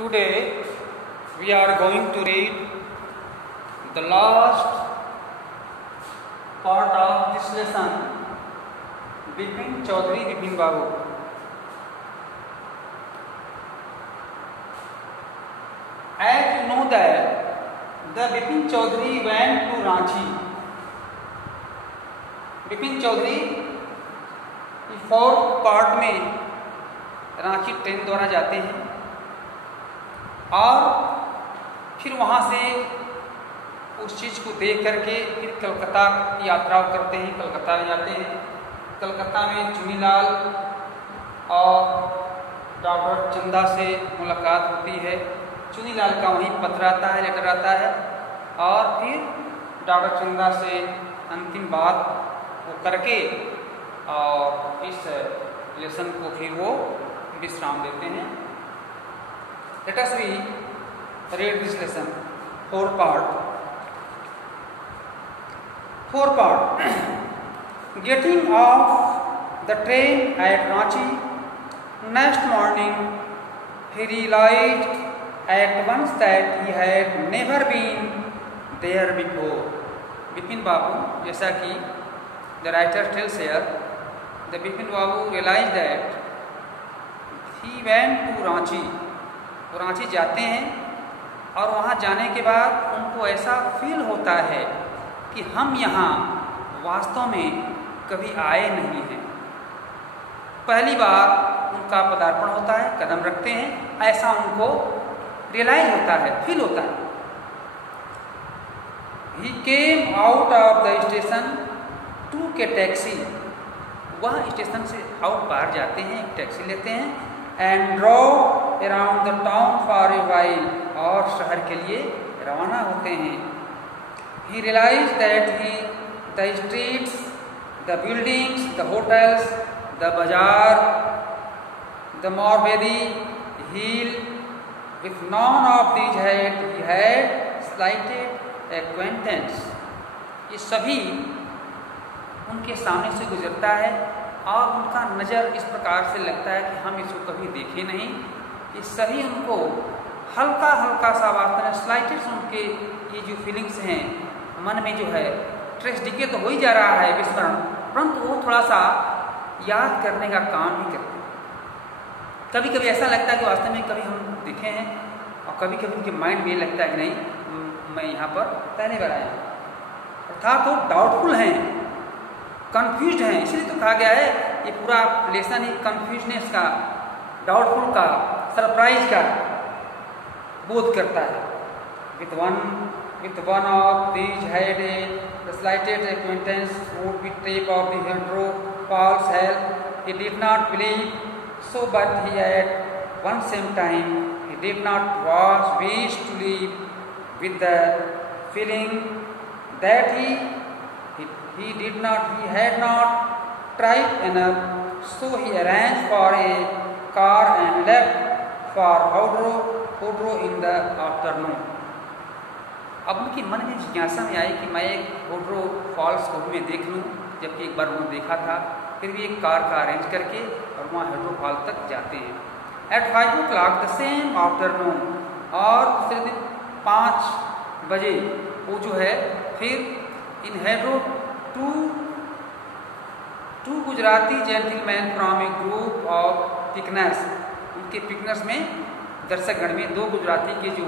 Today we are going to read the last part of this lesson, Bipin Chaudhary Bipin Babu. As you know that the Bipin Chaudhary went to Ranchi. Bipin Chaudhary fourth part में Ranchi train द्वारा जाते हैं और फिर वहाँ से उस चीज़ को देख करके फिर कलकत्ता की यात्रा करते हैं। कलकत्ता में जाते हैं। कलकत्ता में चुनीलाल और डॉक्टर चंदा से मुलाकात होती है। चुनीलाल का वहीं पत्र आता है, लेटर आता है और फिर डॉक्टर चंदा से अंतिम बात वो करके और इस लेसन को फिर वो विश्राम देते हैं। Let us read this lesson, four part. Getting off the train at Ranchi, next morning he realized at once that he had never been there before. Bipin Babu, जैसा कि the writer tells here, the Bipin Babu realized that he went to Ranchi. वो रांची जाते हैं और वहाँ जाने के बाद उनको ऐसा फील होता है कि हम यहाँ वास्तव में कभी आए नहीं हैं। पहली बार उनका पदार्पण होता है, कदम रखते हैं, ऐसा उनको रियलाइज होता है, फील होता है। He came out of the station, took a taxi. वह स्टेशन से आउट बाहर जाते हैं, एक टैक्सी लेते हैं and drove around the town for a while, और शहर के लिए रवाना होते हैं। He realize that the streets, the buildings, the hotels, the bazaar, the Morabadi hill, with none of these he had slighted acquaintance. ये सभी उनके सामने से गुजरता है और उनका नज़र इस प्रकार से लगता है कि हम इसको कभी देखे नहीं। ये सही उनको हल्का हल्का सा वास्तव में स्लाइटेड उनके ये जो फीलिंग्स हैं मन में जो है, ट्रेस डीके तो हो ही जा रहा है विस्मरण, परंतु वो थोड़ा सा याद करने का काम ही करते हैं। कभी कभी ऐसा लगता है कि वास्तव में कभी हम देखे हैं और कभी कभी उनके माइंड में लगता है कि नहीं, मैं यहाँ पर पहली बार आया। अर्थात वो डाउटफुल हैं, कंफ्यूज्ड हैं। इसलिए तो कहा गया है ये पूरा लेसन ही कंफ्यूजनेस का, डाउटफुल का, सरप्राइज का बोध करता है। With one of these had a slighted acquaintance would be tape of the Hundru falls help. He did not believe so but he at one same time he did not was wish to leave with the feeling that he had not tried enough, so he arranged for a car and left for Hodro in the afternoon. अब उनकी मन में जिज्ञासा में आई कि मैं एक होड्रो false को भी मैं देख लूँ, जबकि एक बार उन्होंने देखा था। फिर भी एक कार का अरेंज करके और वहाँ हेड्रो फॉल तक जाते हैं। Eight 5 o'clock the same afternoon, और दूसरे दिन 5 बजे वो जो है फिर in Hundru two Gujarati gentleman from a group of picnickers, उनके पिकनर्स में दर्शकगण में 2 गुजराती के जो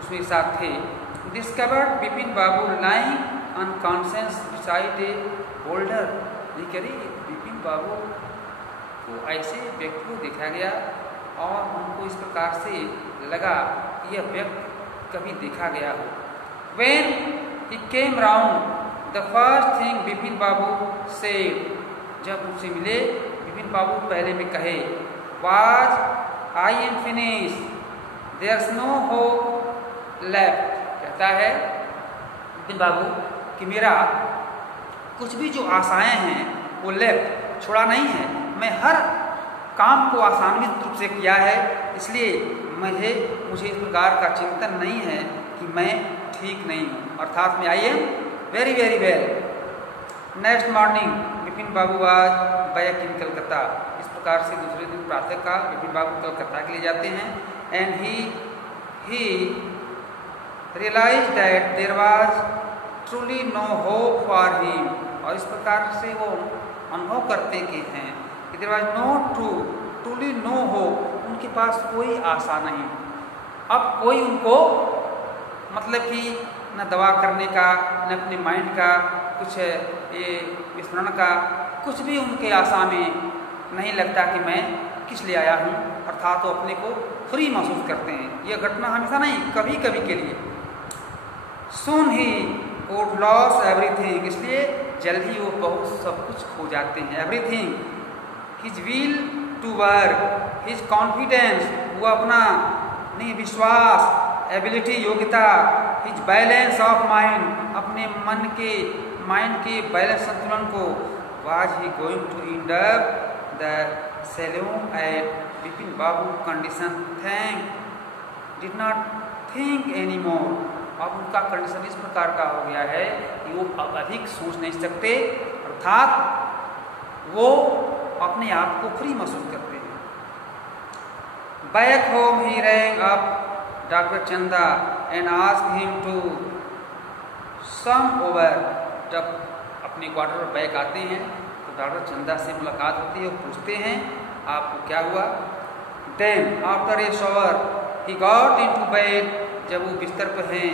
उसमें साथ थे। डिस्कवर्ड बिपिन बाबू लाइंग अनकॉन्शियस बिसाइड ए बोल्डर। ये करी बिपिन बाबू को ऐसे व्यक्ति को देखा गया और उनको इस प्रकार से लगा यह व्यक्ति कभी देखा गया हो। When he came round, the first thing Bipin Babu said, जब उनसे मिले बिपिन बाबू पहले में कहे was I am finished, there's no hope left। कहता है बिपिन बाबू कि मेरा कुछ भी जो आशाएं हैं वो लेफ्ट, छोड़ा नहीं है। मैं हर काम को आसानित रूप से किया है, इसलिए मुझे इस प्रकार का चिंतन नहीं है कि मैं ठीक नहीं हूँ। अर्थात मैं I am very very well. Next morning Bipin Babu आज बैक इन कलकत्ता। इस प्रकार से दूसरे दिन प्रातः काल बिपिन बाबू कलकत्ता के लिए जाते हैं and he realized that there was truly no hope for him. और इस प्रकार से वो अनुभव करते हैं कि there was truly no hope, उनके पास कोई आशा नहीं। अब कोई उनको मतलब कि न दवा करने का, न अपने माइंड का कुछ ये विस्मरण का कुछ भी उनके आशा में नहीं लगता कि मैं किस लिए आया हूँ, अर्थात वो अपने को फ्री महसूस करते हैं। यह घटना हमेशा नहीं, कभी कभी के लिए। Soon he would lose everything, इसलिए जल्द ही वो बहुत सब कुछ खो जाते हैं। Everything, his will to work, his confidence, वो अपना नहीं विश्वास, एबिलिटी योग्यता, his balance of mind, अपने मन के माइंड के बैलेंस संतुलन को, was he going to end up the saloon at Bipin Babu condition, did not think anymore। अब उनका कंडीशन इस प्रकार का हो गया है कि वो अब अधिक सोच नहीं सकते, अर्थात वो अपने आप को फ्री महसूस करते हैं। Back home he rang up Dr. Chanda and asked him to come over। जब अपने क्वार्टर पर बैक आते हैं तो डॉक्टर चंदा से मुलाकात होती है, वो पूछते हैं आपको क्या हुआ। Then after a shower he got into bed, जब वो बिस्तर पर हैं,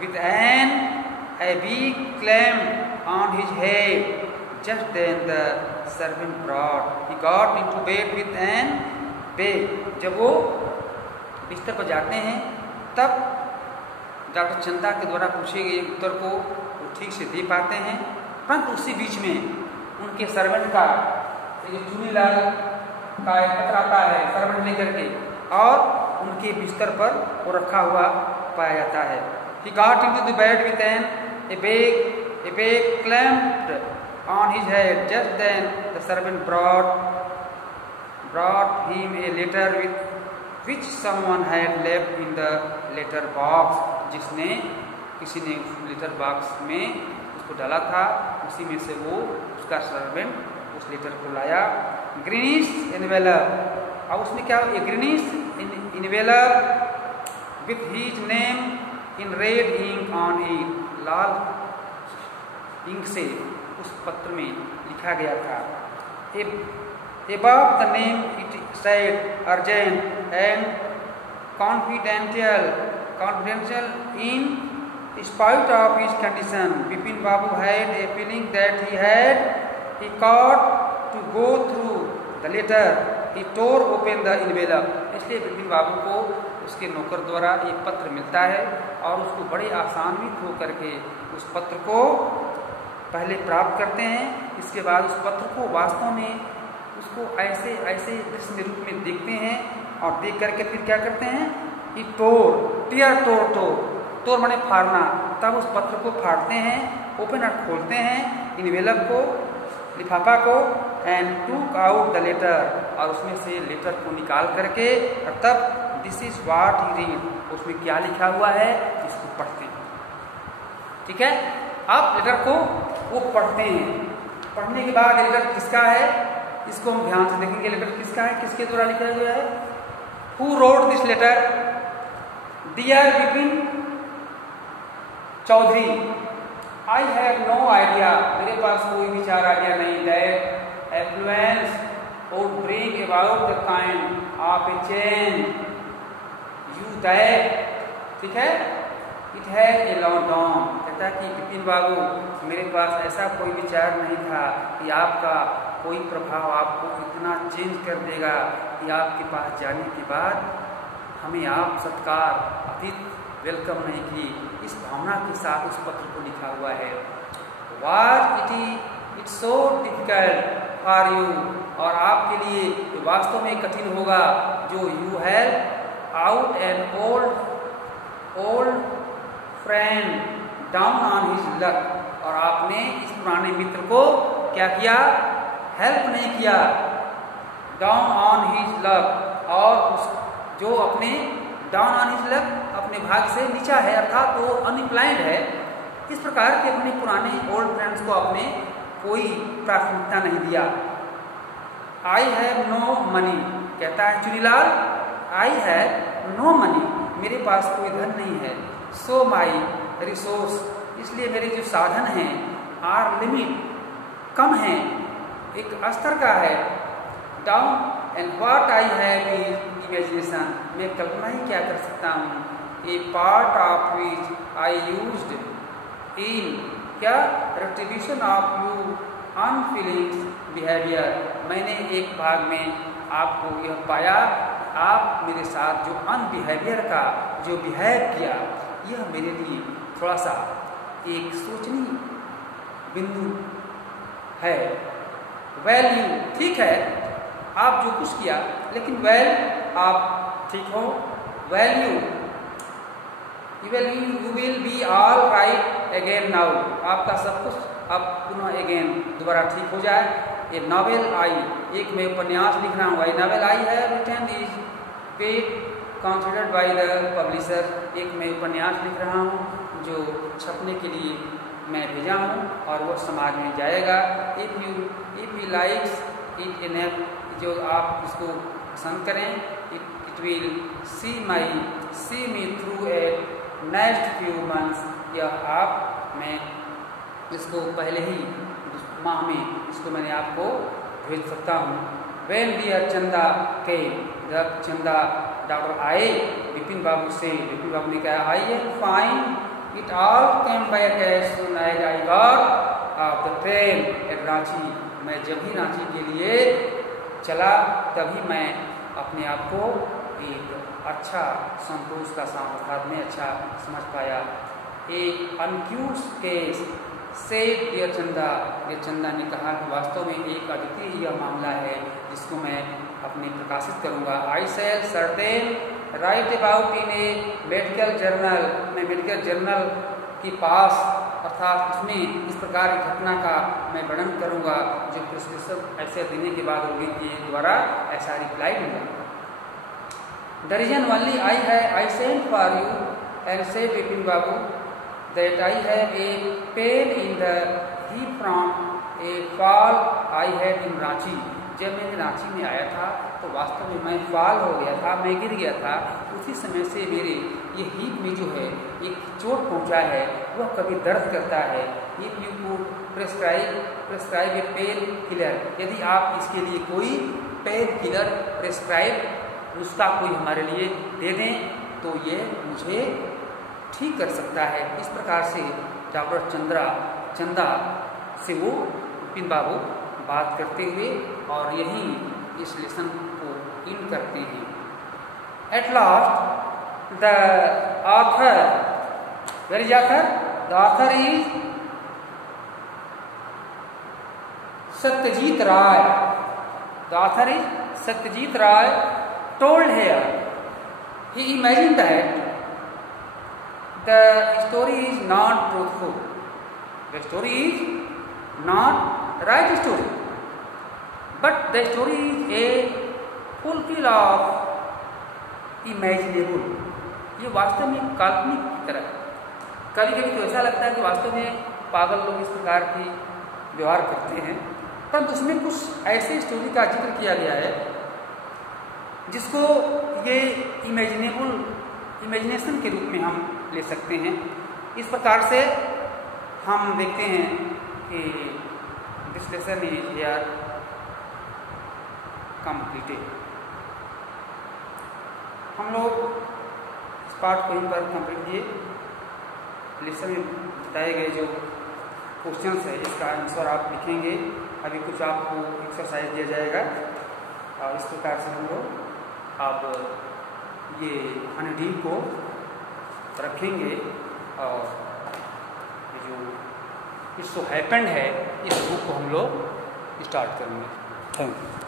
with a big clamp on his head, just then the servant brought, he got into bed with an bag, जब वो बिस्तर पर जाते हैं तब डॉक्टर चंदा के द्वारा पूछे गए उत्तर को वो ठीक से दे पाते हैं, परंतु उसी बीच में उनके सर्वेंट का चुनीलाल का एक पत्र आता है सर्वेंट लेकर के, और उनके बिस्तर पर वो रखा हुआ पाया जाता है। He got into the bed with a bag clamped on his head. Just then the servant brought him a letter which someone had left in the letter box, जिसने किसी ने उस लेटर बॉक्स में उसको डाला था, उसी में से वो उसका सर्वेंट उस लेटर को लाया। ग्रीनिश एनवेलप, अब उसमें क्या, greenish envelope with his name in red ink on it, लाल इंक से उस पत्र में लिखा गया था। Above the name it said urgent and confidential in spite of his condition, Bipin Babu had a feeling that he got to go through the letter. He tore open the envelope, इसलिए बिपिन बाबू को उसके नौकर द्वारा एक पत्र मिलता है और उसको बड़े आसान्वित होकर के उस पत्र को पहले प्राप्त करते हैं। इसके बाद उस पत्र को वास्तव में उसको ऐसे दृश्य रूप में देखते हैं और देख करके फिर क्या करते हैं, तोड़ माने फाड़ना, तब उस पत्र को फाड़ते हैं, ओपन और खोलते हैं इनवेलप को, लिफाफा को, एंड टूक आउट द लेटर, और उसमें से लेटर को निकाल करके, और तब this is what he read, उसमें क्या लिखा हुआ है इसको पढ़ते हैं। ठीक है, अब लेटर को वो पढ़ते हैं। पढ़ने के बाद लेटर किसका है इसको हम ध्यान से देखेंगे। लेटर किसका है, किसके द्वारा लिखा गया है। Who wrote this letter, dear Bipin Chaudhari, I have no idea, मेरे पास कोई विचार आइडिया नहीं, that affluence would bring about the kind of a change you that, ठीक है, it has a long dawn, कहता कि बिपिन बाबू मेरे पास ऐसा कोई विचार नहीं था कि आपका कोई प्रभाव आपको इतना चेंज कर देगा कि आपके पास जाने के बाद हमें आप सत्कार अतिथि वेलकम नहीं की, इस भावना के साथ उस पत्र को लिखा हुआ है। Was it so difficult for you, और आपके लिए वास्तव में कठिन होगा, जो you have out an old friend down on his luck, और आपने इस पुराने मित्र को क्या किया, हेल्प नहीं किया, डाउन ऑन हिज लक, और उस जो अपने डाउन ऑन हिज लक अपने भाग से नीचा है, अर्थात वो अनएम्प्लॉयड है, इस प्रकार के अपने पुराने ओल्ड फ्रेंड्स को आपने कोई प्राथमिकता नहीं दिया। आई हैव नो मनी, कहता है Chunilal I have no money, मेरे पास कोई धन नहीं है। सो माई रिसोर्स, इसलिए मेरे जो साधन हैं आर लिमिट, कम हैं, एक स्तर का है। Down and what I have is imagination, मैं कल्पना ही क्या कर सकता हूँ। A part of which I used in क्या retribution of you unfeelings behaviour, मैंने एक भाग में आपको यह पाया, आप मेरे साथ जो अनबिहेवियर का जो बिहेव किया, यह मेरे लिए थोड़ा सा एक सोचनीय बिंदु है। वैल्यू, ठीक है आप जो कुछ किया, लेकिन वेल आप ठीक हो। Value, you will be all right again now, आपका सब कुछ अब पुनः अगेन दोबारा ठीक हो जाए। ए नॉवेल आई, एक मैं उपन्यास लिख रहा हूँ। ए नॉवेल आई है written is paid considered by the publisher, एक मैं उपन्यास लिख रहा हूँ जो छपने के लिए मैं भेजा हूँ और वह समाज में जाएगा। If you likes it enough, जो आप इसको पसंद करें, it will see me through A next few months, यह आप मैं इसको पहले ही माह में इसको मैंने आपको भेज सकता हूँ। वेन डियर चंदा के, जब चंदा डॉक्टर आए, विपिन बाबू से, विपिन बाबू ने कहा I am fine, it all came back as soon as I got off the train at Ranchi, मैं जब ही रांची के लिए चला तभी मैं अपने आप को एक अच्छा संतोष का साथ में अच्छा समझ पाया। एक अनक्यूट केस से डियर चंदा, डियर चंदा ने कहा कि वास्तव में एक अद्वितीय यह मामला है जिसको मैं अपने प्रकाशित करूंगा। I shall certain write about in a medical journal, मैं मेडिकल जर्नल के पास अर्थात उसमें इस प्रकार की घटना का मैं वर्णन करूंगा जो प्रिस्क्रिप्शन ऐसे देने के बाद रोगी के द्वारा ऐसा रिप्लाई मिला। द रीजन ओनली आई है I sent for you and say Bipin Babu that I have a pain in the hip from a fall I had in Ranchi, जब मैं रांची में आया था तो वास्तव में मैं फॉल हो गया था, मैं गिर गया था। उसी समय से मेरे ये हिप में जो है एक चोट पहुंचा है, वह कभी दर्द करता है। If you could prescribe A pain killer, यदि आप इसके लिए कोई पेन किलर प्रेस्क्राइब उसका कोई हमारे लिए दे दें तो ये मुझे ठीक कर सकता है। इस प्रकार से डॉक्टर चंदा से वो विपिन बाबू बात करते हुए और यही इस लेसन को इन करते हैं। At last the author, where is author? The author is Satyajit Ray. The author is Satyajit Ray told here, he imagined that the story is not truthful, the story is not right story, but the story is a fulfill of imaginable, ये वास्तव में काल्पनिक की तरह। कभी कभी तो ऐसा लगता है कि वास्तव में पागल लोग इस प्रकार की व्यवहार करते हैं, परंतु उसमें कुछ ऐसे स्टोरी का जिक्र किया गया है जिसको ये इमेजिनेशन के रूप में हम ले सकते हैं। इस प्रकार से हम देखते हैं कि this lesson is here completed. हम लोग इस पार्ट को यहीं पर कंप्लीट किए। लेसन में बताए गए जो क्वेश्चंस है इसका आंसर आप लिखेंगे। अभी कुछ आपको एक्सरसाइज दिया जाएगा और इस प्रकार से हम लोग अब ये हनीडी को रखेंगे और ये जो इट्स सो हैपेंड है इस बुक को हम लोग स्टार्ट करेंगे। Thank you.